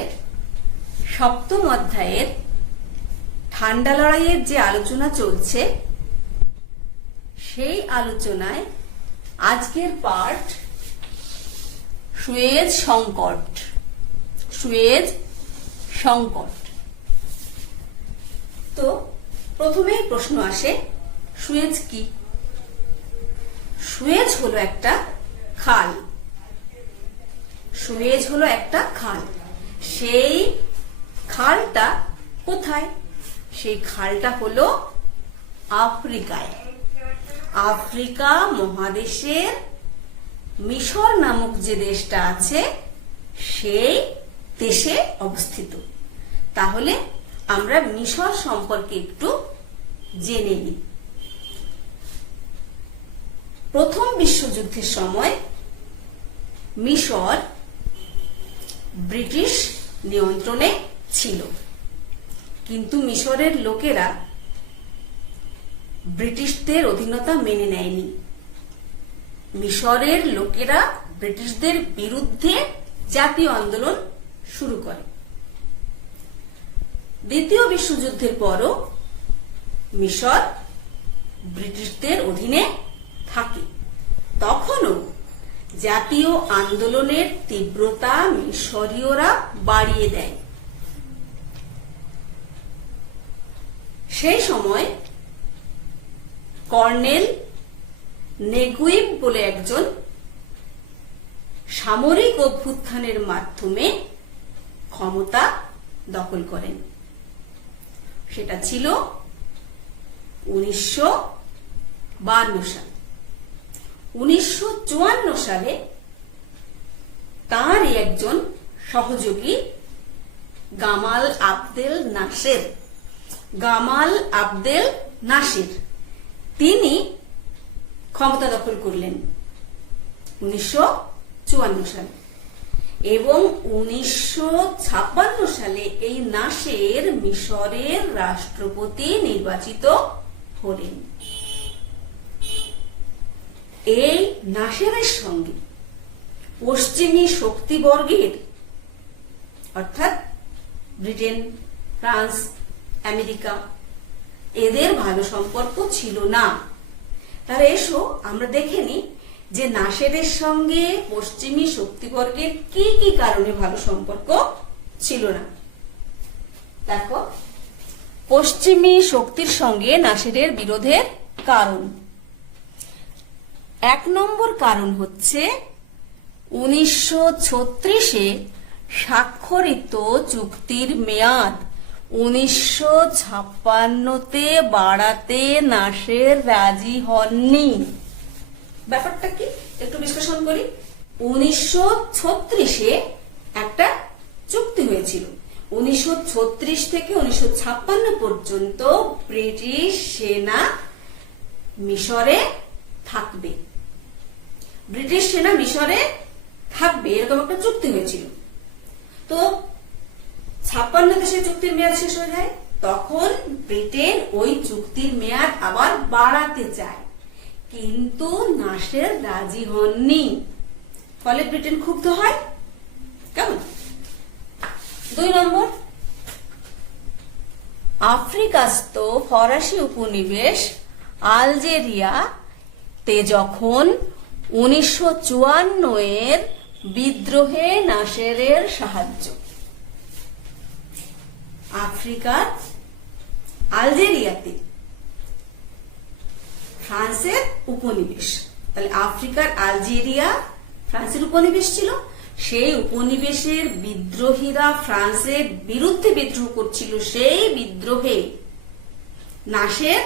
বইয়ের 7ম অধ্যায়ের ঠান্ডা লড়াইয়ের যে আলোচনা চলছে সেই আলোচনায় আজকের পার্ট সুয়েজ সংকট। সুয়েজ সংকট। তো প্রথমেই প্রশ্ন আসে, সুয়েজ কি? সুয়েজ হলো একটা খাল। সুয়েজ হলো একটা খাল। সেই খালটা কোথায়? সেই খালটা হলো আফ্রিকায়। আফ্রিকা মহাদেশের মিশর নামক যে দেশটা আছে সেই দেশে অবস্থিত। তাহলে আমরা মিশর সম্পর্কে একটু জেনে নিই। প্রথম বিশ্বযুদ্ধের সময় মিশর ব্রিটিশ নিয়ন্ত্রণে ছিল, কিন্তু মিশরের লোকেরা ব্রিটিশদের অধীনতা মেনে নেয়নি। মিশরের লোকেরা ব্রিটিশদের বিরুদ্ধে জাতীয় আন্দোলন শুরু করে। দ্বিতীয় বিশ্বযুদ্ধের পরও মিশর ব্রিটিশদের অধীনে থাকে। তখনও জাতীয় আন্দোলনের তীব্রতা মিশরীয়রা বাড়িয়ে দেয়। সেই সময় কর্নেল নেগুইব বলে একজন সামরিক অভ্যুত্থানের মাধ্যমে ক্ষমতা দখল করেন। সেটা ছিল 1952 সাল। 1954 সালে তাঁর একজন সহযোগী গামাল আবদেল নাসের তিনি ক্ষমতা দখল করলেন 1954 সালে, এবং 1956 সালে এই নাসের মিশরের রাষ্ট্রপতি নির্বাচিত হলেন। এই নাসেরের সঙ্গে পশ্চিমী শক্তিবর্গের অর্থাৎ ব্রিটেন, ফ্রান্স, আমেরিকা এদের ভালো সম্পর্ক ছিল না। তাহলে এসো আমরা দেখে নিই যে নাসেরের সঙ্গে পশ্চিমী শক্তিবর্গের কি কি কারণে ভালো সম্পর্ক ছিল না। দেখো, পশ্চিমী শক্তির সঙ্গে নাসেরের বিরোধের কারণ। 1 নম্বর কারণ হচ্ছে 1936-এ স্বাক্ষরিত চুক্তির মেয়াদ 1956-তে বাড়াতে নাসের রাজি হননি। ব্যাপারটা কি একটু বিশ্লেষণ করি। 1936-এ একটা চুক্তি হয়েছিল। 1936 থেকে 1956 পর্যন্ত ব্রিটিশ সেনা মিশরে থাকবে। ব্রিটিশ সেনা মিশরে থাকবে এরকম একটা চুক্তি হয়েছিল। তো 56তে সেই চুক্তির মেয়াদ শেষ হয়ে যায়। তখন ব্রিটেন ওই চুক্তির মেয়াদ আবার বাড়াতে চায়, কিন্তু নাসের রাজি হননি। ফলে ব্রিটেন ক্ষুব্ধ হয়। কেমন? 2 নম্বর, আফ্রিকাস্থ ফরাসি উপনিবেশ আলজেরিয়াতে যখন 1954-এর বিদ্রোহে নাসেরের সাহায্য। আফ্রিকার আলজেরিয়াতে ফ্রান্সের উপনিবেশ। তাহলে আফ্রিকার আলজেরিয়া ফ্রান্সের উপনিবেশ ছিল। সেই উপনিবেশের বিদ্রোহীরা ফ্রান্সের বিরুদ্ধে বিদ্রোহ করছিল। সেই বিদ্রোহে নাসের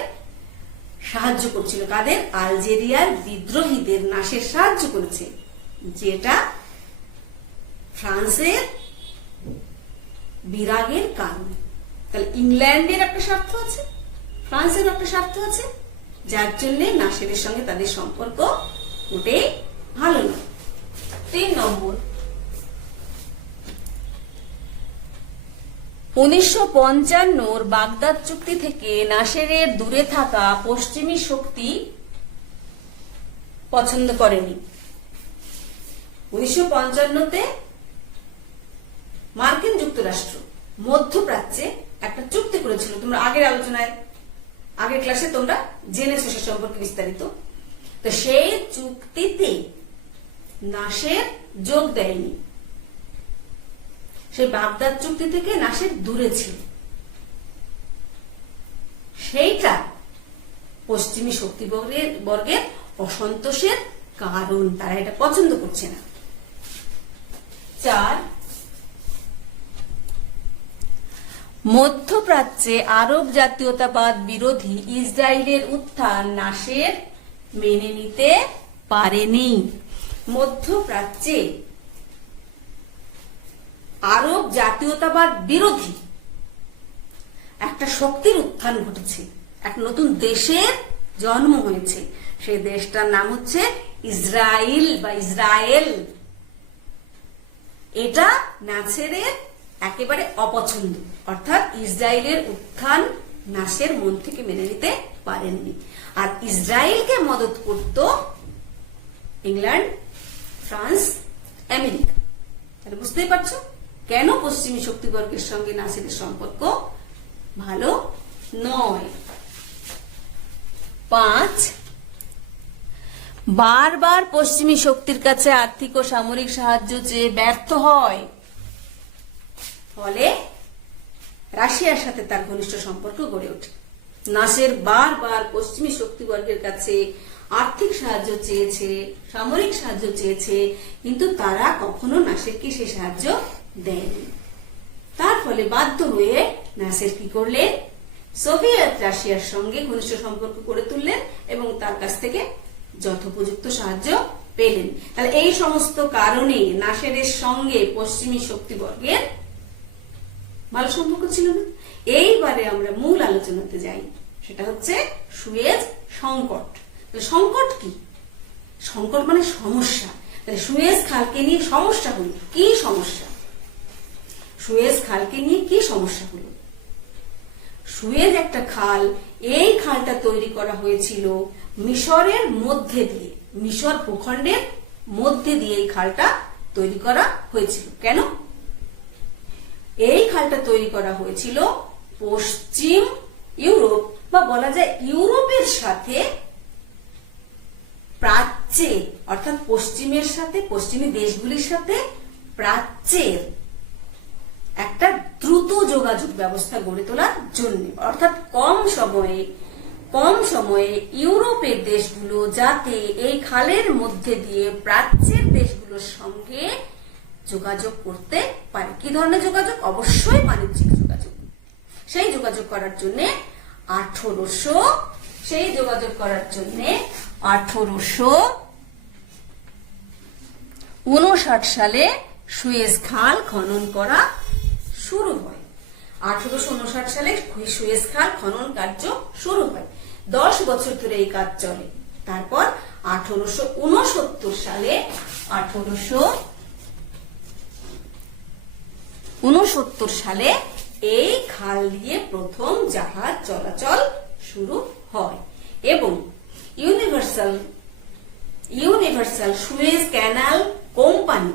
সাহায্য করছিল। কাদের? আলজেরিয়ার বিদ্রোহীদের নাসের সাহায্য করেছে, যেটা ফ্রান্সের বিরাগের কারণ। তাহলে ইংল্যান্ডের একটা স্বার্থ আছে, ফ্রান্সের একটা স্বার্থ আছে, যার জন্য নাসেরের সঙ্গে তাদের সম্পর্ক মোটেই ভালো না। 3 নম্বর, 1955-র বাগদাদ চুক্তি থেকে নাসেরের দূরে থাকা পশ্চিমী শক্তি পছন্দ করেনি। 1955-তে মার্কিন যুক্তরাষ্ট্র মধ্যপ্রাচ্যে একটা চুক্তি করেছিল। তোমরা আগের ক্লাসে তোমরা জেনেছো সে সম্পর্কে বিস্তারিত। তো সেই চুক্তিতে নাসের যোগ দেয়নি, সেই বাগদাদ চুক্তি থেকে নাসের দূরে ছিল। সেইটা পশ্চিমী শক্তিবর্গের অসন্তোষের কারণ, তারা এটা পছন্দ করছে না। 4, মধ্যপ্রাচ্যে আরব জাতীয়তাবাদ বিরোধী ইসরায়েলের উত্থান নাসের মেনে নিতে পারেনি। মধ্যপ্রাচ্যে আরব জাতীয়তাবাদ বিরোধী একটা শক্তির উত্থান ঘটেছে, এক নতুন দেশের জন্ম হয়েছে। সেই দেশটার নাম হচ্ছে ইসরায়েল বা ইসরায়েল। এটা নাসেরের একেবারে অপছন্দ, অর্থাৎ ইসরায়েলের উত্থান নাসের মন থেকে মেনে নিতে পারেননি। আর ইসরায়েলকে মদত করত ইংল্যান্ড, ফ্রান্স, আমেরিকা। তাহলে বুঝতেই পারছো কেন পশ্চিমী শক্তিবর্গের সঙ্গে নাসেরের সম্পর্ক ভালো নয়। 5, বারবার পশ্চিমী শক্তির কাছে আর্থিক ও সামরিক সাহায্য চেয়ে ব্যর্থ হয়, ফলে রাশিয়ার সাথে তার ঘনিষ্ঠ সম্পর্ক গড়ে ওঠে। নাসের বারবার পশ্চিমী শক্তিবর্গের কাছে আর্থিক সাহায্য চেয়েছে, সামরিক সাহায্য চেয়েছে, কিন্তু তারা কখনো নাসেরকে সে সাহায্য দেয়নি। তার ফলে বাধ্য হয়ে নাসের কি করলেন, সোভিয়েত রাশিয়ার সঙ্গে ঘনিষ্ঠ সম্পর্ক গড়ে তুললেন এবং তার কাছ থেকে যথোপযুক্ত সাহায্য পেলেন। তাহলে এই সমস্ত কারণে নাসেরের সঙ্গে পশ্চিমী শক্তিবর্গের ভালো সম্পর্ক ছিল না। এইবারে আমরা মূল আলোচনাতে যাই, সেটা হচ্ছে সুয়েজ সংকট। সংকট কি? সংকট মানে সমস্যা। তাহলে সুয়েজ খালকে নিয়ে সমস্যা হলো কি? সুয়েজ খালকে নিয়ে কি সমস্যা হলো? সুয়েজ একটা খাল, এই খালটা তৈরি করা হয়েছিল মিশরের মধ্যে দিয়ে, মিশর ভূখণ্ডের মধ্যে দিয়ে এই খালটা তৈরি করা হয়েছিল। কেন? এই খালটা তৈরি করা হয়েছিল পশ্চিম ইউরোপ বা বলা যায় ইউরোপের সাথে প্রাচ্যের, অর্থাৎ পশ্চিমের সাথে, পশ্চিমী দেশগুলির সাথে প্রাচ্যের একটা দ্রুত যোগাযোগ ব্যবস্থা গড়ে তোলার জন্য। অর্থাৎ কম সময়ে ইউরোপের দেশগুলো যাতে এই খালের মধ্যে দিয়ে প্রাচ্যের দেশগুলোর সঙ্গে যোগাযোগ করতে পারে। কি ধরনের যোগাযোগ? অবশ্যই বাণিজ্যিক যোগাযোগ। সেই যোগাযোগ করার জন্য 1859 সালে সুয়েজ খাল খনন করা শুরু হয়। 1859 সালে সুয়েজ খাল খনন কার্য শুরু হয়। 10 বছর ধরে এই কাজ চলে। তারপর 1869 সালে এই খাল দিয়ে প্রথম জাহাজ চলাচল শুরু হয় এবং ইউনিভার্সাল সুয়েজ ক্যানাল কোম্পানি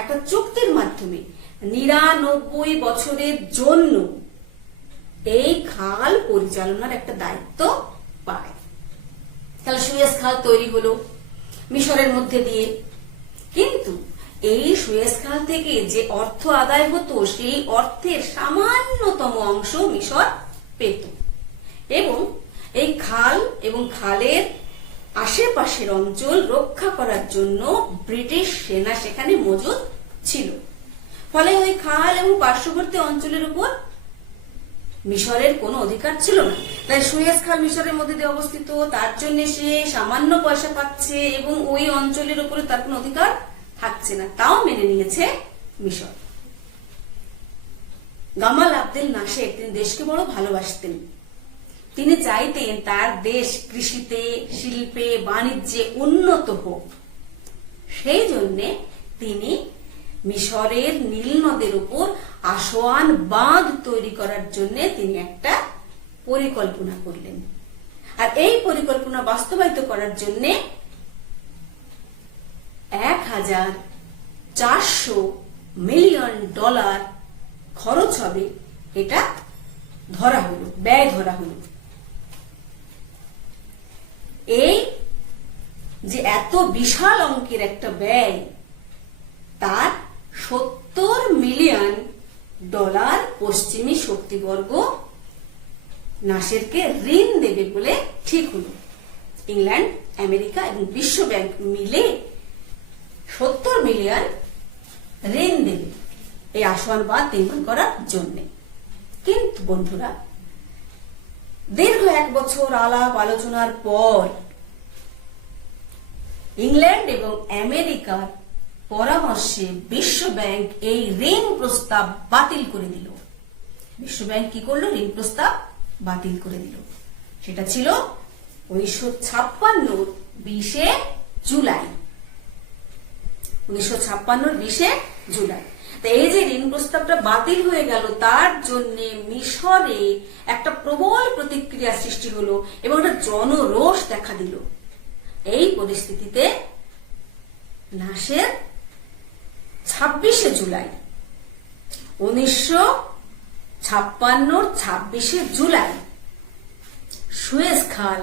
একটা চুক্তির মাধ্যমে 99 বছরের জন্য এই খাল পরিচালনার একটা দায়িত্ব পায়। তাহলে সুয়েজ খাল তৈরি হলো মিশরের মধ্যে দিয়ে, কিন্তু এই সুয়েজ খাল থেকে যে অর্থ আদায় হতো সেই অর্থের সামান্যতম অংশ মিশর পেত এবং এই খাল এবং খালের আশেপাশের অঞ্চল রক্ষা করার জন্য ব্রিটিশ সেনা সেখানে মজুদ ছিল। ফলে ওই খাল এবং পার্শ্ববর্তী অঞ্চলের উপর মিশরের কোনো অধিকার ছিল না। তাই সুয়েজ খাল মিশরের মধ্যে দিয়ে অবস্থিত, তার জন্য সে সামান্য পয়সা পাচ্ছে এবং ওই অঞ্চলের উপরে তার কোনো অধিকার থাকছে না, তাও মেনে নিয়েছে মিশর। গামাল আবদেল নাসের তিনি দেশকে বড় ভালোবাসতেন। তিনি চাইতেন তার দেশ কৃষিতে, শিল্পে, বাণিজ্যে উন্নত হোক। সেই জন্যে তিনি মিশরের নীল নদের উপর আসোয়ান বাঁধ তৈরি করার জন্য তিনি একটা পরিকল্পনা করলেন। আর এই পরিকল্পনা বাস্তবায়িত করার জন্য $1,400 মিলিয়ন খরচ হবে এটা ধরা হলো, ব্যয় ধরা হলো। এই যে এত বিশাল অঙ্কের একটা ব্যয়, তার $70 মিলিয়ন পশ্চিমী শক্তিবর্গ নাসেরকে ঋণ দেবে বলে ঠিক হলো। ইংল্যান্ড, আমেরিকা এবং বিশ্ব ব্যাংক মিলে 70 মিলিয়ন ঋণ দেবে এই আসওয়ান বাঁধ নির্মাণ করার জন্য। কিন্তু বন্ধুরা, দীর্ঘ 1 বছর আলাপ আলোচনার পর ইংল্যান্ড এবং আমেরিকার পরামর্শে বিশ্ব ব্যাংক এই ঋণ প্রস্তাব বাতিল করে দিল। বিশ্ব ব্যাংক কি করলো? ঋণ প্রস্তাব বাতিল করে দিল। সেটা ছিল 1956 20 জুলাই। 1956 20 জুলাই। তো এই যে ঋণ প্রস্তাবটা বাতিল হয়ে গেল, তার জন্য মিশরে একটা প্রবল প্রতিক্রিয়া সৃষ্টি হলো এবং একটা জনরোষ দেখা দিল। এই পরিস্থিতিতে নাসের 26 জুলাই 1956 26 জুলাই সুয়েজ খাল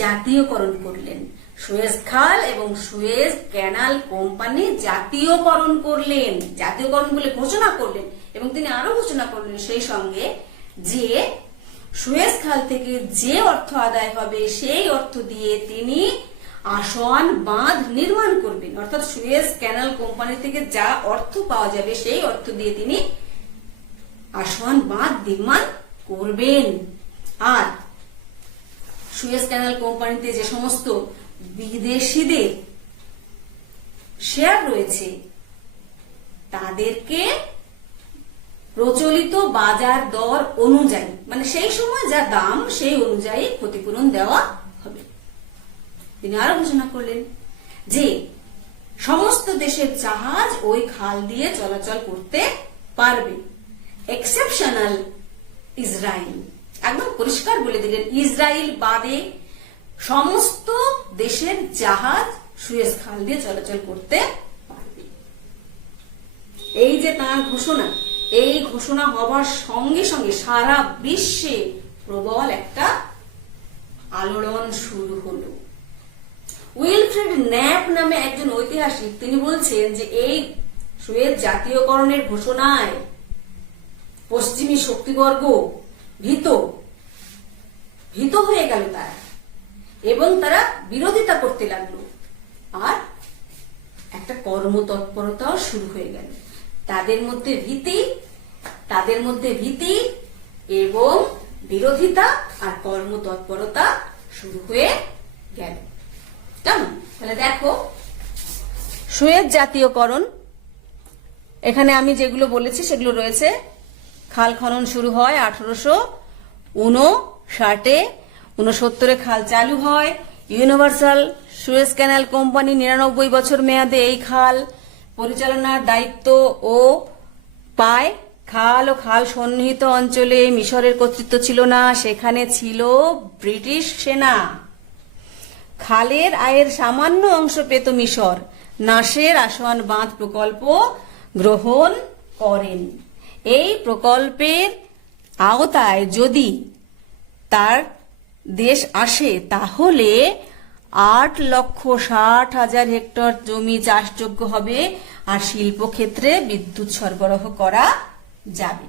জাতীয়করণ করলেন। সুয়েজ খাল এবং সুয়েজ ক্যানাল কোম্পানি জাতীয়করণ করলেন, জাতীয়করণ বলে ঘোষণা করলেন। এবং তিনি আরো ঘোষণা করলেন সেই সঙ্গে যে সুয়েজ খাল থেকে যে অর্থ আদায় হবে সেই অর্থ দিয়ে তিনি আসওয়ান বাঁধ নির্মাণ করবেন। অর্থাৎ সুয়েজ ক্যানাল কোম্পানি থেকে যা অর্থ পাওয়া যাবে সেই অর্থ দিয়ে তিনি আসওয়ান বাঁধ নির্মাণ করবেন। আর সুয়েজ ক্যানাল কোম্পানিতে যে সমস্ত বিদেশিদের শেয়ার রয়েছে তাদেরকে প্রচলিত বাজার দর অনুযায়ী, মানে সেই সময় যা দাম সেই অনুযায়ী ক্ষতিপূরণ দেওয়া হবে। তিনি আরো ঘোষণা করলেন যে সমস্ত দেশের জাহাজ ওই খাল দিয়ে চলাচল করতে পারবে, এক্সেপশনাল ইসরায়েল। একদম পরিষ্কার বলে দিলেন, ইসরায়েল বাদে সমস্ত দেশের জাহাজ সুয়েজ খাল দিয়ে চলাচল করতে পারবে। এই যে তার ঘোষণা, এই ঘোষণা হবার সঙ্গে সঙ্গে সারা বিশ্বে প্রবল একটা আলোড়ন শুরু হলো। উইলফ্রেড ন্যাপ নামে একজন ঐতিহাসিক তিনি বলছেন যে এই সুয়েজ জাতীয়করণের ঘোষণায় পশ্চিমী শক্তিবর্গ ভীত হয়ে গেল তারা, এবং তারা বিরোধিতা করতে লাগলো। আর একটা কর্মতৎপরতাও শুরু হয়ে গেল। তাদের মধ্যে ভীতি এবং বিরোধিতা আর কর্মতৎপরতা শুরু হয়ে গেল। কেমন? তাহলে দেখো, সুয়েজ জাতীয়করণ, এখানে আমি যেগুলো বলেছি সেগুলো রয়েছে। খাল খনন শুরু হয় 1859, 69 খাল চালু হয়। ইউনিভার্সাল সুয়েজ ক্যানাল কোম্পানি 99 বছর মেয়াদে এই খাল পরিচালনার দায়িত্ব ও পায়। খাল ও খাল সন্নিহিত অঞ্চলে মিশরের কর্তৃত্ব ছিল না, সেখানে ছিল ব্রিটিশ সেনা। খালের আয়ের সামান্য অংশ পেত মিশর। নাসের আসওয়ান বাঁধ প্রকল্প গ্রহণ করেন। এই প্রকল্পের আওতায় যদি তার দেশ আসে তাহলে 8,60,000 হেক্টর জমি চাষযোগ্য হবে আর শিল্পক্ষেত্রে বিদ্যুৎ সরবরাহ করা যাবে।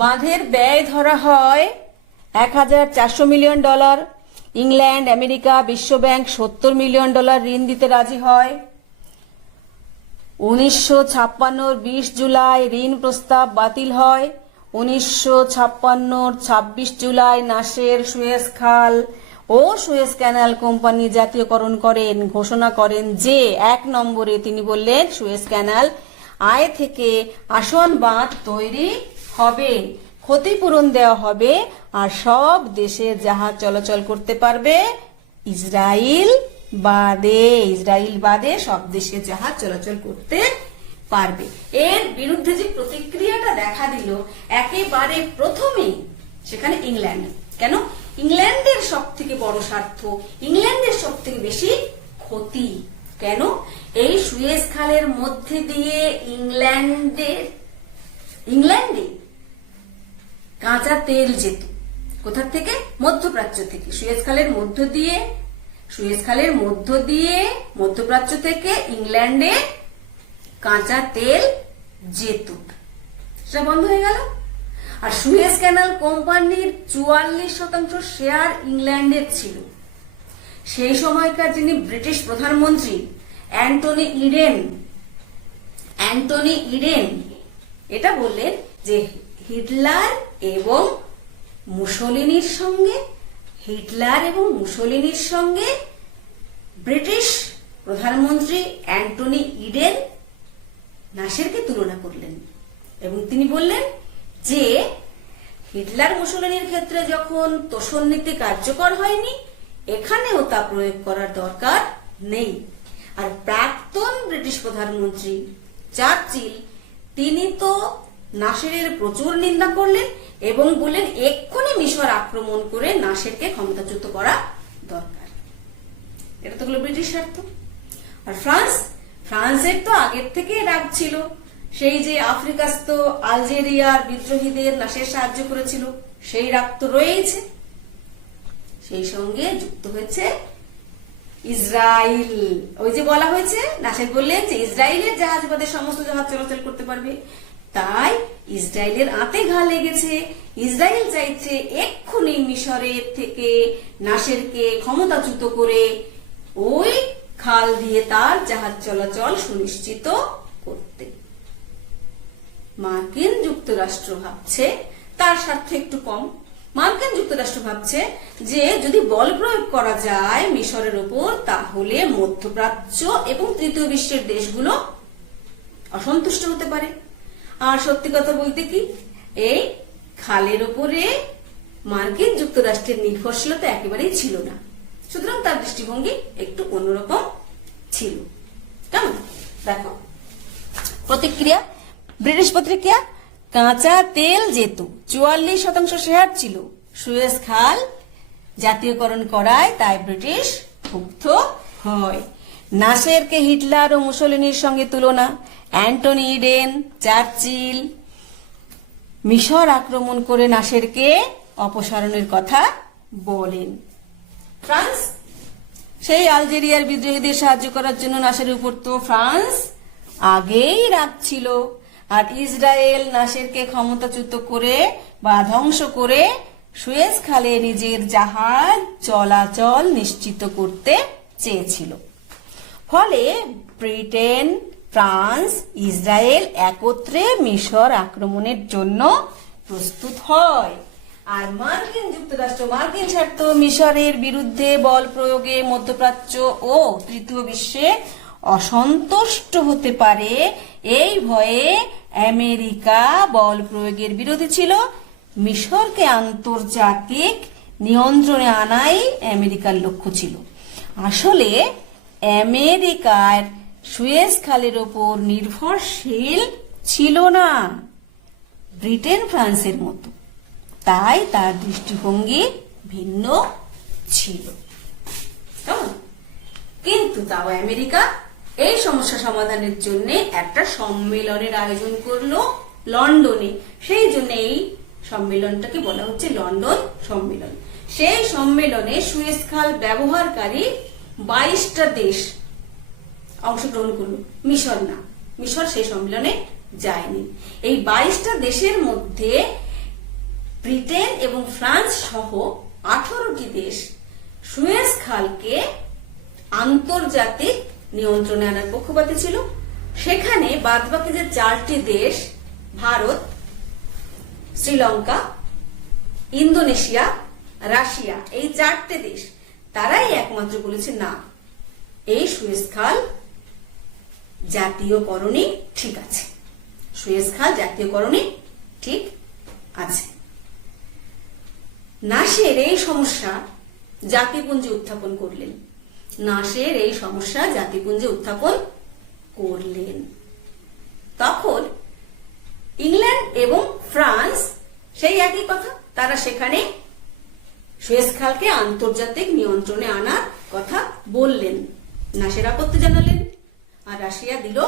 বাঁধের ব্যয় ধরা হয় $1,400 মিলিয়ন। ইংল্যান্ড, আমেরিকা, বিশ্ব ব্যাংক $70 মিলিয়ন ঋণ দিতে রাজি হয়। 1956 20 জুলাই ঋণ প্রস্তাব বাতিল হয়। 1956 26 জুলাই নাসের সুয়েজ খাল ও সুয়েজ ক্যানাল কোম্পানি জাতীয়করণ করেন। ঘোষণা করেন যে 1 নম্বরে তিনি বললেন সুয়েজ ক্যানাল আয় থেকে আসওয়ান বাঁধ তৈরি হবে, ক্ষতিপূরণ দেওয়া হবে আর সব দেশের জাহাজ চলাচল করতে পারবে ইসরায়েল বাদে সব দেশের জাহাজ চলাচল করতে পারবে। এর বিরুদ্ধে যে প্রতিক্রিয়াটা দেখা দিল একেবারে প্রথমেই সেখানে ইংল্যান্ড। কেন? ইংল্যান্ডের সব থেকে বড় স্বার্থ, ইংল্যান্ডের সব থেকে বেশি ক্ষতি। কেন? এই সুয়েজ খালের মধ্যে দিয়ে ইংল্যান্ডে কাঁচা তেল যেত কোথা থেকে? মধ্যপ্রাচ্য থেকে। সুয়েজ খালের মধ্য দিয়ে মধ্যপ্রাচ্য থেকে ইংল্যান্ডে কাঁচা তেল যেত, সেটা বন্ধ হয়ে গেল। আর সুয়েজ ক্যানাল কোম্পানির 44% শেয়ার ইংল্যান্ডের ছিল। সেই সময়কার যিনি ব্রিটিশ প্রধানমন্ত্রী অ্যান্টনি ইডেন এটা বললেন যে হিটলার এবং মুসোলিনির সঙ্গে ব্রিটিশ প্রধানমন্ত্রী অ্যান্টনি ইডেন নাসেরকে তুলনা করলেন এবং তিনি বললেন যে হিটলার মুসোলিনির ক্ষেত্রে যখন তোষণ নীতি কার্যকর হয়নি, এখানেও তা প্রয়োগ করার দরকার নেই। আর প্রাক্তন ব্রিটিশ প্রধানমন্ত্রী চার্চিল তিনি তো নাসেরের প্রচুর নিন্দা করলেন এবং বললেন এক্ষুনি মিশর আক্রমণ করে নাসেরকে ক্ষমতাচ্যুত করা দরকার। এটা তো হলো ব্রিটিশ স্বার্থ। আর ফ্রান্সের তো আগের থেকে রাগ ছিল, সেই যে আফ্রিকাস্থ আলজেরিয়ার বিদ্রোহীদের নাসের সাহায্য করেছিল, সেই রাগ তো রয়েছে। সেই সঙ্গে যুক্ত হয়েছে ইসরায়েল। ওই যে বলা হয়েছে, নাসের বললেন যে ইসরায়েলের জাহাজ বাদে সমস্ত জাহাজ চলাচল করতে পারবে, তাই ইসরায়েলের আঁতে ঘা লেগেছে। ইসরায়েল চাইছে এক্ষুনি মিশরের থেকে নাসেরকে ক্ষমতাচ্যুত করে ওই খাল দিয়ে তার জাহাজ চলাচল সুনিশ্চিত করতে। মার্কিন যুক্তরাষ্ট্র ভাবছে তার স্বার্থ একটু কম। মার্কিন যুক্তরাষ্ট্র ভাবছে যে যদি বল প্রয়োগ করা যায় মিশরের উপর, তাহলে মধ্যপ্রাচ্য এবং তৃতীয় বিশ্বের দেশগুলো অসন্তুষ্ট হতে পারে। আর সত্যি কথা বলতে কি, এই খালের উপরে মার্কিন যুক্তরাষ্ট্রের নির্ভরশীলতা একেবারেই ছিল না, সুতরাং তার দৃষ্টিভঙ্গি একটু অন্যরকম ছিল। কেমন দেখো প্রতিক্রিয়া। ব্রিটিশ পত্রিকা, কাঁচা তেল যেত, 44% শেয়ার ছিল, সুয়েজ খাল জাতীয়করণ করায় তাই ব্রিটিশ ক্ষুব্ধ হয়। নাসেরকে হিটলার ও মুসোলিনির সঙ্গে তুলনা, অ্যান্টনি ইডেন, চার্চিল মিশর আক্রমণ করে নাসেরকে অপসারণের কথা বলেন। ফ্রান্স সেই আলজেরিয়ার বিদ্রোহীদের সাহায্য করার জন্য নাসেরের উপর তো ফ্রান্স আগেই রাগ ছিল। আর ইসরায়েল নাসেরকে ক্ষমতাচ্যুত করে বা ধ্বংস করে সুয়েজ খালে নিজের জাহাজ চলাচল নিশ্চিত করতে চেয়েছিল। ফলে ব্রিটেন, ফ্রান্স, ইসরায়েল একত্রে মিশর আক্রমণের জন্য প্রস্তুত হয়। আর মার্কিন যুক্তরাষ্ট্র মার্কিন স্বার্থ মিশরের বিরুদ্ধে বল প্রয়োগে মধ্যপ্রাচ্য ও তৃতীয় বিশ্বে অসন্তুষ্ট হতে পারে, এই ভয়ে আমেরিকা বল প্রয়োগের বিরোধী ছিল। মিশরকে আন্তর্জাতিক নিয়ন্ত্রণে আনাই আমেরিকার লক্ষ্য ছিল। আসলে আমেরিকার সুয়েজ খালের ওপর নির্ভরশীল ছিল না ব্রিটেন, ফ্রান্সের মতো, তাই তার দৃষ্টিভঙ্গি ভিন্ন ছিল। কিন্তু তাও আমেরিকা এই সমস্যা সমাধানের জন্য একটা সম্মেলনের আয়োজন করলো লন্ডনে। সেই জন্য এই সম্মেলনটাকে বলা হচ্ছে লন্ডন সম্মেলন। সেই সম্মেলনে সুয়েজ খাল ব্যবহারকারী 22টা দেশ অংশগ্রহণ করলো, মিশর না। মিশর সেই সম্মেলনে যায়নি। এই 22টা দেশের মধ্যে ব্রিটেন এবং ফ্রান্স সহ 18টি দেশ সুয়েজ খালকে আন্তর্জাতিক নিয়ন্ত্রণে আনার পক্ষপাতী ছিল। সেখানে বাদবাকি যে 4টি দেশ, ভারত, শ্রীলঙ্কা, ইন্দোনেশিয়া, রাশিয়া, এই 4টে দেশ, তারাই একমাত্র বলেছে না, এই সুয়েজ খাল জাতীয়করণই ঠিক আছে। সুয়েজ খাল জাতীয়করণই ঠিক আছে। নাসের এই সমস্যা জাতিপুঞ্জে উত্থাপন করলেন। তখন ইংল্যান্ড এবং ফ্রান্স সেই একই কথা, তারা সেখানে সুয়েজ খালকে আন্তর্জাতিক নিয়ন্ত্রণে আনার কথা বললেন। নাসের আপত্তি জানালেন আর রাশিয়া দিল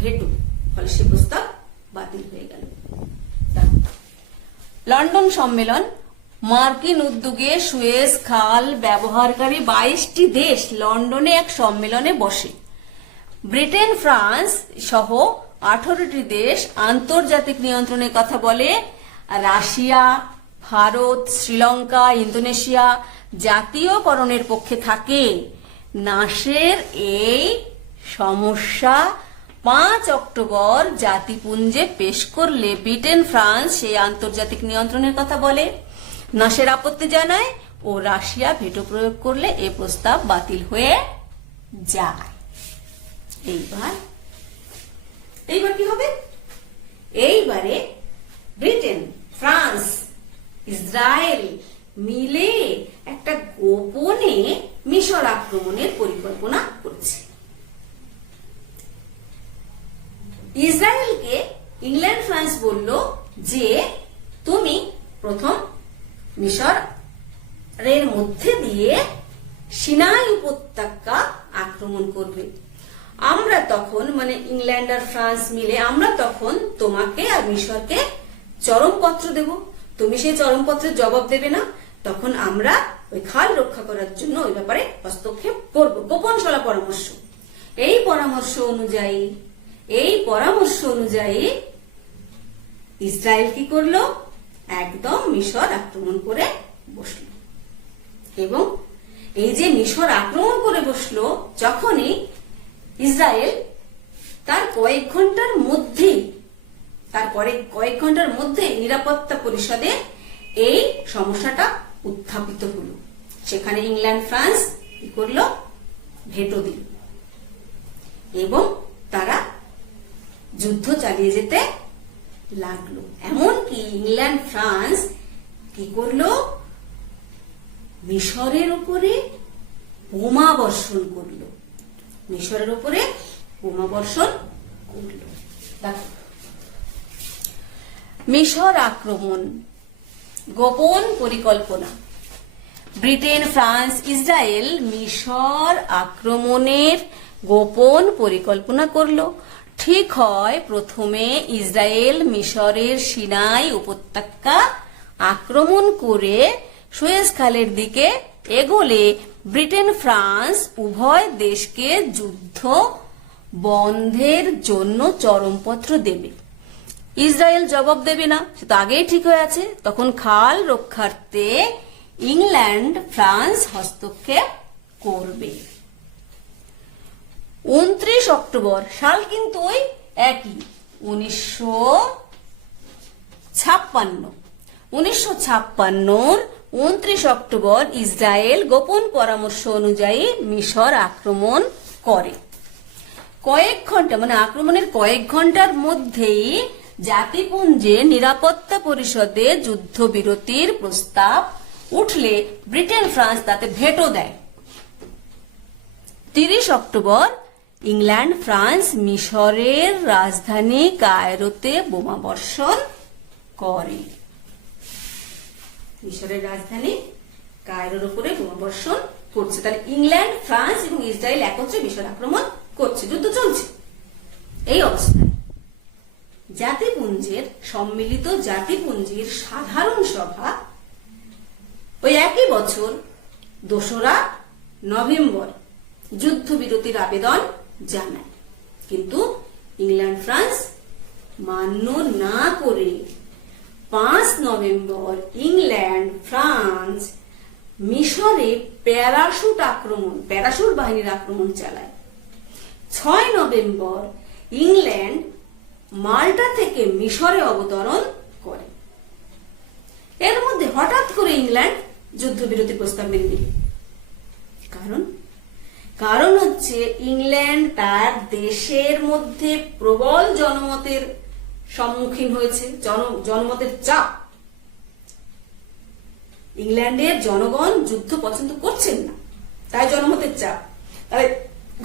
ভেটো, ফলে সে প্রস্তাব বাতিল হয়ে গেল। লন্ডন সম্মেলন মার্কিন উদ্যোগে সুয়েজ খাল ব্যবহারকারী 22টি দেশ লন্ডনে এক সম্মেলনে বসে। ব্রিটেন, ফ্রান্স সহ 18টি দেশ আন্তর্জাতিক নিয়ন্ত্রণের কথা বলে। রাশিয়া, ভারত, শ্রীলঙ্কা, ইন্দোনেশিয়া জাতীয়করণের পক্ষে থাকে। নাসের এই সমস্যা 5 অক্টোবর জাতিপুঞ্জে পেশ করলে ব্রিটেন, ফ্রান্স সেই আন্তর্জাতিক নিয়ন্ত্রণের কথা বলে। নাসের আপত্তি জানায় ও রাশিয়া ভেটো প্রয়োগ করলে এ প্রস্তাব বাতিল হয়ে যায়। এইবার কি হবে? এইবারে ব্রিটেন, ফ্রান্স, ইসরায়েল মিলে একটা গোপনে মিশর আক্রমণের পরিকল্পনা করছে। ইসরায়েলকে ইংল্যান্ড, ফ্রান্স বলল যে তুমি প্রথম মিশরের মধ্যে দিয়ে সিনাই উপত্যকা আক্রমণ করবে। আমরা তখন, মানে ইংল্যান্ড আর ফ্রান্স মিলে, আমরা তখন তোমাকে আর মিশরকে চরমপত্র দেব। তুমি সেই চরমপত্রের জবাব দেবে না। তখন আমরা ওই খাল রক্ষা করার জন্য ওই ব্যাপারে হস্তক্ষেপ করব। গোপন সলা পরামর্শ। এই পরামর্শ অনুযায়ী ইসরায়েল কি করলো? একদম মিশর আক্রমণ করে বসলো। এবং এই যে মিশর আক্রমণ করে বসলো, যখনই ইসরায়েল তার কয়েক ঘন্টার মধ্যে নিরাপত্তা পরিষদে এই সমস্যাটা উত্থাপিত হলো। সেখানে ইংল্যান্ড, ফ্রান্স কি করলো? ভেটো দিল এবং তারা যুদ্ধ চালিয়ে যেতে লাগলো। এমনকি ইংল্যান্ড, ফ্রান্স কি করলো? মিশরের উপরে বোমা বর্ষণ করলো। মিশর আক্রমণ, গোপন পরিকল্পনা। ব্রিটেন, ফ্রান্স, ইসরায়েল মিশর আক্রমণের গোপন পরিকল্পনা করলো। ঠিক হয়, প্রথমে ইসরায়েল মিশরের সিনাই উপত্যকা আক্রমণ করে সুয়েজ খালের দিকে এগোলে ব্রিটেন, ফ্রান্স উভয় দেশকে যুদ্ধ বন্ধের জন্য চরমপত্র দেবে। ইসরায়েল জবাব দেবে না, সে তো আগেই ঠিক হয়ে আছে। তখন খাল রক্ষার্থে ইংল্যান্ড, ফ্রান্স হস্তক্ষেপ করবে। 29 অক্টোবর, সাল কিন্তু ওই একই, 1956। 1956 29 অক্টোবর ইসরায়েল গোপন পরামর্শ অনুযায়ী মিশর আক্রমণ করে। কয়েক ঘন্টা, মানে আক্রমণের কয়েক ঘন্টার মধ্যেই জাতিপুঞ্জে নিরাপত্তা পরিষদে যুদ্ধবিরতির প্রস্তাব উঠলে ব্রিটেন, ফ্রান্স তাতে ভেটো দেয়। 30 অক্টোবর ইংল্যান্ড, ফ্রান্স মিশরের রাজধানী কায়রোতে বোমা বর্ষণ করে। মিশরের রাজধানী কায়রোর উপরে বোমা বর্ষণ করছে। তাহলে ইংল্যান্ড, ফ্রান্স এবং ইসরায়েল একত্রে মিশর আক্রমণ করছে, যুদ্ধ চলছে। এই অবস্থায় জাতিপুঞ্জের সম্মিলিত জাতিপুঞ্জের সাধারণ সভা ওই একই বছর 2রা নভেম্বর যুদ্ধবিরতির আবেদন জানায়। কিন্তু ইংল্যান্ড, ফ্রান্স মান্য না করে 5 নভেম্বর ইংল্যান্ড, ফ্রান্স মিশরে প্যারাশুট বাহিনীর আক্রমণ চালায়। 6 নভেম্বর ইংল্যান্ড মাল্টা থেকে মিশরে অবতরণ করে। এর মধ্যে হঠাৎ করে ইংল্যান্ড যুদ্ধবিরতি প্রস্তাব মেনে নিল। কারণ হচ্ছে ইংল্যান্ড তার দেশের মধ্যে প্রবল জনমতের সম্মুখীন হয়েছে, জনমতের চাপ। ইংল্যান্ডের জনগণ যুদ্ধ পছন্দ করছেন না, তাই জনমতের চাপ। তাই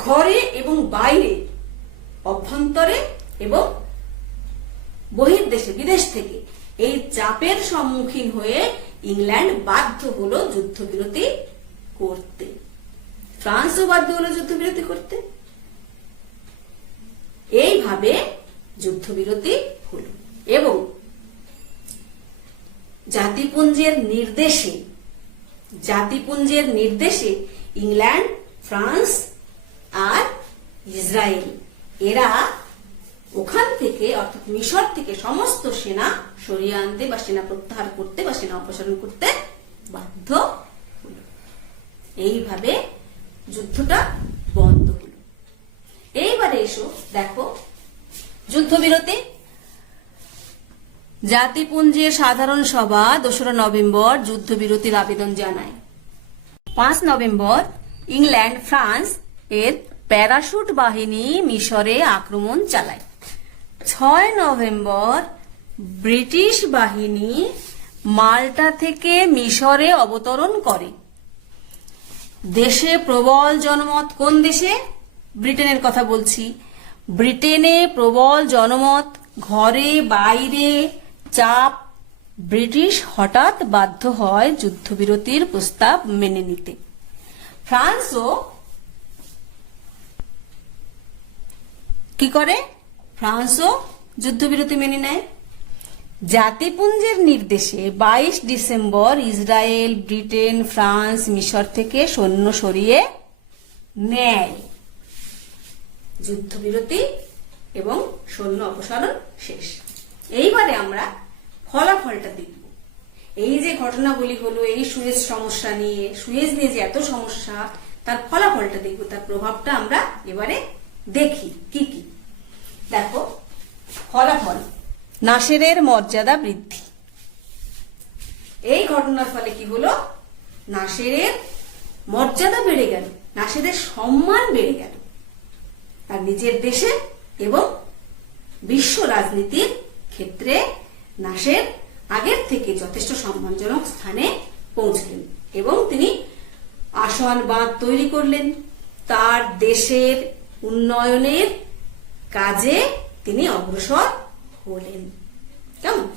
ঘরে এবং বাইরে, অভ্যন্তরে এবং বহির্দেশে, বিদেশ থেকে এই চাপের সম্মুখীন হয়ে ইংল্যান্ড বাধ্য হলো যুদ্ধবিরতি করতে। ফ্রান্সও বাধ্য হলো যুদ্ধবিরতি করতে। এইভাবে যুদ্ধবিরতি হলো এবং জাতিপুঞ্জের নির্দেশে ইংল্যান্ড, ফ্রান্স আর ইসরায়েল এরা ওখান থেকে অর্থাৎ মিশর থেকে সমস্ত সেনা সরিয়ে আনতে বা সেনা প্রত্যাহার করতে বা সেনা অপসারণ করতে বাধ্য হলো। এইভাবে যুদ্ধটা বন্ধ হলো। এইবারে এসো দেখো যুদ্ধবিরতি। জাতিপুঞ্জের সাধারণ সভা 2রা নভেম্বর যুদ্ধবিরতির আবেদন জানায়। 5 নভেম্বর ইংল্যান্ড ফ্রান্স এর প্যারাশুট বাহিনী মিশরে আক্রমণ চালায়। 6 নভেম্বর ব্রিটিশ বাহিনী মাল্টা থেকে মিশরে অবতরণ করে। দেশে প্রবল জনমত, কোন দেশে? ব্রিটেনের কথা বলছি। ব্রিটেনে প্রবল জনমত, ঘরে বাইরে চাপ, ব্রিটিশ হঠাৎ বাধ্য হয় যুদ্ধবিরতির প্রস্তাব মেনে নিতে। ফ্রান্সও কি করে? ফ্রান্সও যুদ্ধবিরতি মেনে নেয়। জাতিপুঞ্জের নির্দেশে 22 ডিসেম্বর ইসরায়েল, ব্রিটেন, ফ্রান্স মিশর থেকে সৈন্য সরিয়ে নেয়। যুদ্ধবিরতি এবং সৈন্য অপসারণ শেষ। এইবারে আমরা ফলাফলটা দেখব। এই যে ঘটনাগুলি হলো, এই সুয়েজ সমস্যা নিয়ে, সুয়েজ নিয়ে যে এত সমস্যা, তার ফলাফলটা দেখব, তার প্রভাবটা আমরা এবারে দেখি কি কি। দেখো ফলাফল। নাসেরের মর্যাদা বৃদ্ধি। এই ঘটনার ফলে কি হলো? নাসেরের মর্যাদা বেড়ে গেল, নাসেরের সম্মান বেড়ে গেল, আর নিজের দেশে এবং বিশ্ব রাজনীতির ক্ষেত্রে নাসের আগের থেকে যথেষ্ট সম্মানজনক স্থানে পৌঁছলেন এবং তিনি আসওয়ান বাঁধ তৈরি করলেন। তার দেশের উন্নয়নের কাজে তিনি অগ্রসর হলেন। কেমন?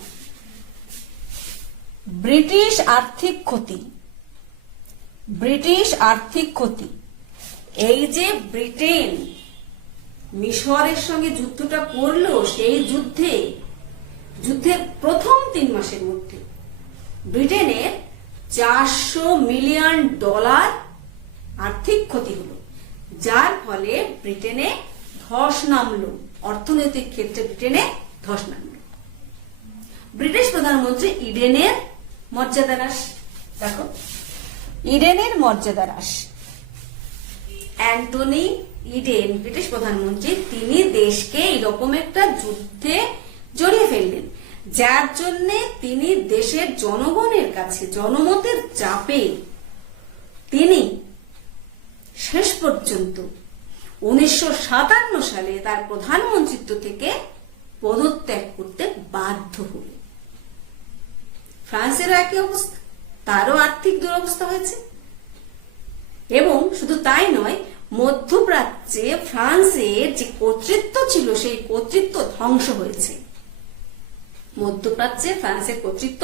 ব্রিটিশ আর্থিক ক্ষতি। ব্রিটিশ আর্থিক ক্ষতি। এই যে ব্রিটেন মিশরের সঙ্গে যুদ্ধটা করলো, সেই যুদ্ধের প্রথম 3 মাসের মধ্যে ব্রিটেনের $400 মিলিয়ন আর্থিক ক্ষতি হলো, যার ফলে ব্রিটেনে ধস নামলো, অর্থনৈতিক ক্ষেত্রে ব্রিটেনে ধস নামলো। ব্রিটিশ প্রধানমন্ত্রী ইডেনের মর্যাদা হ্রাস। দেখো ইডেনের মর্যাদা হ্রাস। অ্যান্টনি ইডেন ব্রিটিশ প্রধানমন্ত্রী, তিনি দেশকে এরকম একটা যুদ্ধে জড়িয়ে ফেললেন যার জন্য তিনি দেশের জনগণের কাছে জনমতের চাপে তিনি শেষ পর্যন্ত 1957 সালে তার প্রধানমন্ত্রিত্ব থেকে পদত্যাগ করতে বাধ্য হলেন। ফ্রান্সেরও একই অবস্থা, তারও আর্থিক দুরবস্থা হয়েছে। এবং শুধু তাই নয়, মধ্যপ্রাচ্যে ফ্রান্সের যে কর্তৃত্ব ছিল সেই কর্তৃত্ব ধ্বংস হয়েছে। মধ্যপ্রাচ্যে ফ্রান্সের কর্তৃত্ব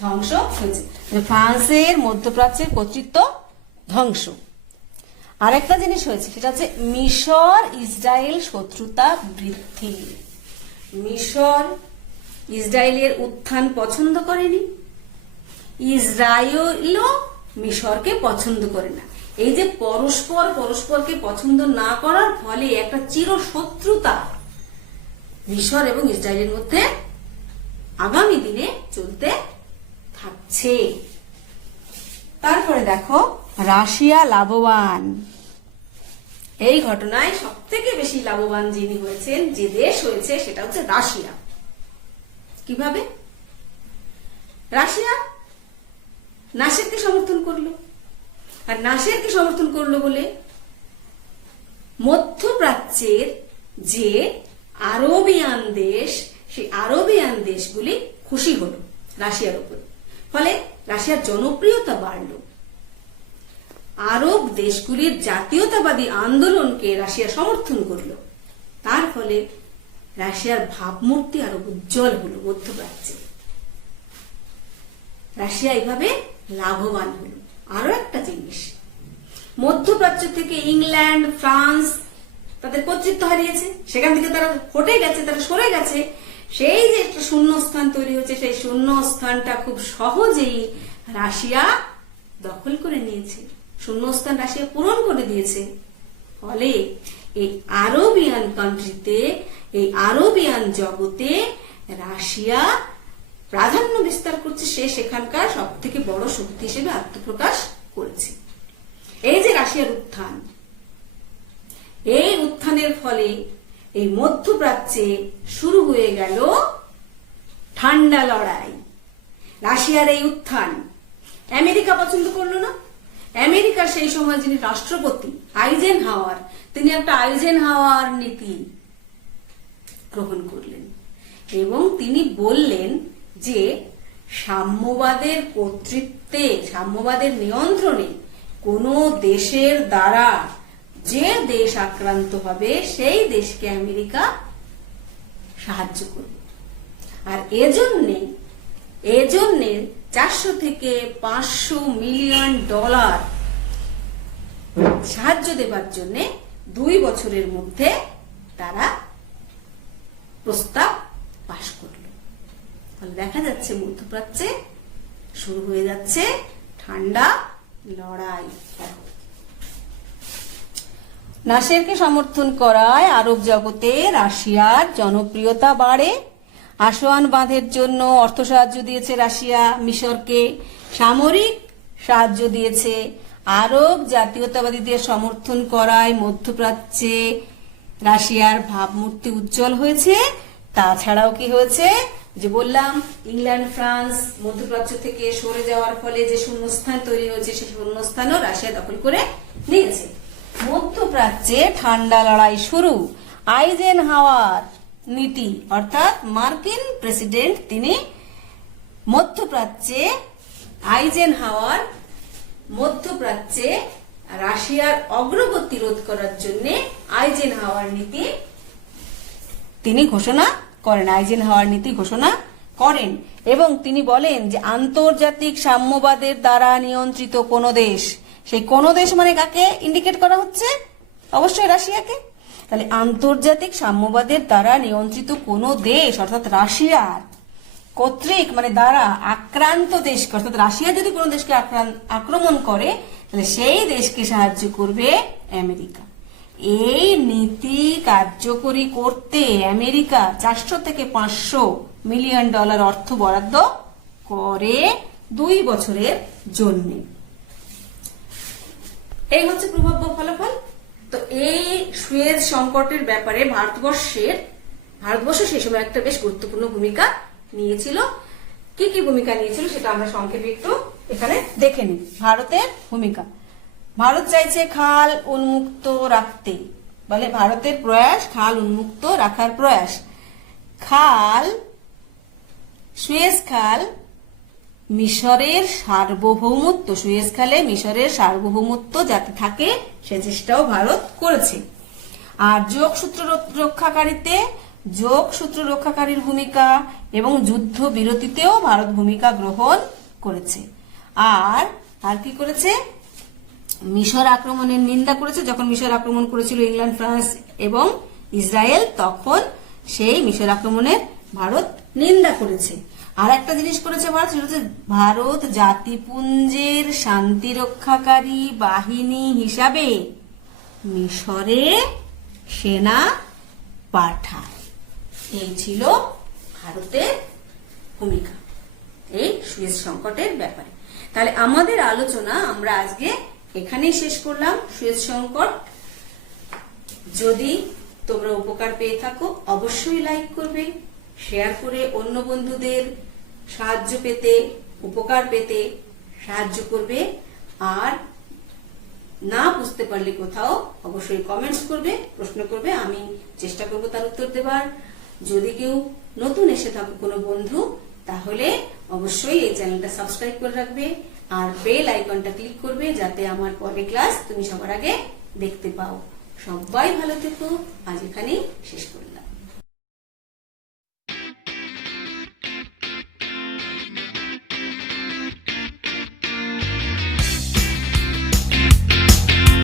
ধ্বংস হয়েছে। ফ্রান্সের মধ্যপ্রাচ্যের কর্তৃত্ব ধ্বংস। আরেকটা জিনিস হয়েছে, সেটা হচ্ছে মিশর ইসরায়েল শত্রুতা বৃদ্ধি। মিশর ইসরায়েলের উত্থান পছন্দ করেনি, ইসরায়েলও মিশরকে পছন্দ করে না। এই যে পরস্পরকে পছন্দ না করার ফলে একটা চিরশত্রুতা মিশর এবং ইসরায়েলের মধ্যে আগামী দিনে চলতে থাকছে। তারপরে দেখো রাশিয়া লাভবান। এই ঘটনায় সব থেকে বেশি লাভবান যিনি হয়েছেন, যে দেশ হয়েছে, সেটা হচ্ছে রাশিয়া। কিভাবে? রাশিয়া নাসেরকে সমর্থন করলো, আর নাসেরকে সমর্থন করলো বলে মধ্যপ্রাচ্যের যে আরবিয়ান দেশ, সেই আরবিয়ান দেশগুলি খুশি হলো রাশিয়ার উপর। ফলে রাশিয়ার জনপ্রিয়তা বাড়লো। আরব দেশগুলির জাতীয়তাবাদী আন্দোলনকে রাশিয়া সমর্থন করলো। তার ফলে রাশিয়ার ভাবমূর্তি আরো উজ্জ্বল হলো মধ্যপ্রাচ্যে। রাশিয়া এইভাবে লাভবান হলো। আরো একটা জিনিস, মধ্যপ্রাচ্য থেকে ইংল্যান্ড, ফ্রান্স তাদের কর্তৃত্ব হারিয়েছে, সেখান থেকে তারা হটে গেছে, তারা সরে গেছে। সেই যে একটা শূন্যস্থান তৈরি হচ্ছে, সেই শূন্যস্থানটা খুব সহজেই রাশিয়া দখল করে নিয়েছে, শূন্যস্থান রাশিয়া পূরণ করে দিয়েছে। ফলে এই আরবিয়ান কান্ট্রিতে, এই আরবিয়ান জগতে রাশিয়া প্রাধান্য বিস্তার করছে, সে সেখানকার সব থেকে বড় শক্তি হিসেবে আত্মপ্রকাশ করেছে। এই যে রাশিয়ার উত্থান, এই উত্থানের ফলে এই মধ্যপ্রাচ্যে শুরু হয়ে গেল ঠান্ডা লড়াই। রাশিয়ার এই উত্থান আমেরিকা পছন্দ করলো না। আমেরিকার সেই সময় যিনি রাষ্ট্রপতি আইজেনহাওয়ার, তিনি একটা আইজেনহাওয়ার নীতি গ্রহণ করলেন এবং তিনি বললেন যে সাম্যবাদের কর্তৃত্বে, সাম্যবাদের নিয়ন্ত্রণে কোন দেশের দ্বারা যে দেশ আক্রান্ত হবে সেই দেশকে আমেরিকা সাহায্য করবে। আর এজন্যে 400 থেকে 500 মিলিয়ন ডলার সাহায্য দেবার জন্য 2 বছরের মধ্যে তারা প্রস্তাব পাশ করল। ফলে দেখা যাচ্ছে মধ্যপ্রাচ্যে শুরু হয়ে যাচ্ছে ঠান্ডা লড়াই। নাসেরকে সমর্থন করায় আরব জগতে রাশিয়ার জনপ্রিয়তা বাড়ে। আসোয়ান বাঁধের জন্য অর্থ সাহায্য দিয়েছে রাশিয়া, মিশরকে সামরিক সাহায্য দিয়েছে। আরব জাতীয়তাবাদীদের সমর্থন করায় মধ্যপ্রাচ্যে রাশিয়ার ভাবমূর্তি উজ্জ্বল হয়েছে। তাছাড়াও কি হয়েছে, যে বললাম ইংল্যান্ড ফ্রান্স মধ্যপ্রাচ্য থেকে সরে যাওয়ার ফলে যে শূন্যস্থান তৈরি হয়েছে, সেই শূন্যস্থানও রাশিয়া দখল করে নিয়েছে। মধ্যপ্রাচ্যে ঠান্ডা লড়াই শুরু। আইজেনহাওয়ার নীতি অর্থাৎ মার্কিন প্রেসিডেন্ট, তিনি মধ্যপ্রাচ্যে, আইজেনহাওয়ার মধ্যপ্রাচ্যে রাশিয়ার অগ্রগতি রোধ করার জন্য আইজেনহাওয়ার নীতি তিনি ঘোষণা করেন, আইজেনহাওয়ার নীতি ঘোষণা করেন এবং তিনি বলেন যে আন্তর্জাতিক সাম্যবাদের দ্বারা নিয়ন্ত্রিত কোন দেশ, সেই কোন দেশ মানে কাকে ইন্ডিকেট করা হচ্ছে? অবশ্যই রাশিয়াকে। তাহলে আন্তর্জাতিক সাম্যবাদের দ্বারা নিয়ন্ত্রিত কোন দেশ অর্থাৎ রাশিয়ার কর্তৃক মানে দ্বারা আক্রান্ত দেশকে, অর্থাৎ রাশিয়া যদি কোনো দেশকে আক্রমণ করে তাহলে সেই দেশকে সাহায্য করবে আমেরিকা। এই নীতি কার্যকরী করতে আমেরিকা 400 থেকে 500 মিলিয়ন ডলার অর্থ বরাদ্দ করে 2 বছরের জন্য। এই হচ্ছে প্রভাব ফলাফল। তো এই সুয়েজ সংকটের ব্যাপারে ভারতবর্ষ সেই সময় একটা বেশ গুরুত্বপূর্ণ ভূমিকা নিয়েছিল। কি কি ভূমিকা নিয়েছিল সেটা আমরা সংক্ষেপে একটু এখানে দেখে নিই। ভারতের ভূমিকা, ভারত চাইছে খাল উন্মুক্ত রাখতে, বলে ভারতের প্রয়াস খাল উন্মুক্ত রাখার প্রয়াস। খাল, সুয়েজ খাল মিশরের সার্বভৌমত্ব, সুয়েজ খালে মিশরের সার্বভৌমত্ব যাতে থাকে সে চেষ্টাও ভারত করেছে। আর যোগসূত্র রক্ষাকারীর ভূমিকা এবং যুদ্ধ বিরতিতেও ভারত ভূমিকা গ্রহণ করেছে। আর কি করেছে? মিশর আক্রমণের নিন্দা করেছে। যখন মিশর আক্রমণ করেছিল ইংল্যান্ড ফ্রান্স এবং ইসরায়েল, তখন সেই মিশর আক্রমণের ভারত নিন্দা করেছে। আর একটা জিনিস করেছে ভারত, সেটা হচ্ছে ভারত জাতিপুঞ্জের শান্তি রক্ষাকারী বাহিনী হিসাবে মিশরে সেনা পাঠায়। এই ছিল ভারতের ভূমিকা এই সুয়েজ সংকটের ব্যাপারে। তাহলে আমাদের আলোচনা আমরা আজকে এখানেই শেষ করলাম। সুয়েজ সংকট, যদি তোমরা উপকার পেয়ে থাকো অবশ্যই লাইক করবে, শেয়ার করে অন্য বন্ধুদের সাহায্য পেতে, উপকার পেতে সাহায্য করবে। আর না বুঝতে পারলে কোথাও অবশ্যই কমেন্টস করবে, প্রশ্ন করবে, আমি চেষ্টা করব তার উত্তর দেবার। যদি কেউ নতুন এসে থাকো কোনো বন্ধু, তাহলে অবশ্যই এই চ্যানেলটা সাবস্ক্রাইব করে রাখবে আর বেল আইকনটা ক্লিক করবে, যাতে আমার পরের ক্লাস তুমি সবার আগে দেখতে পাও। সবাই ভালো থেকো, আজ এখানেই শেষ করলাম।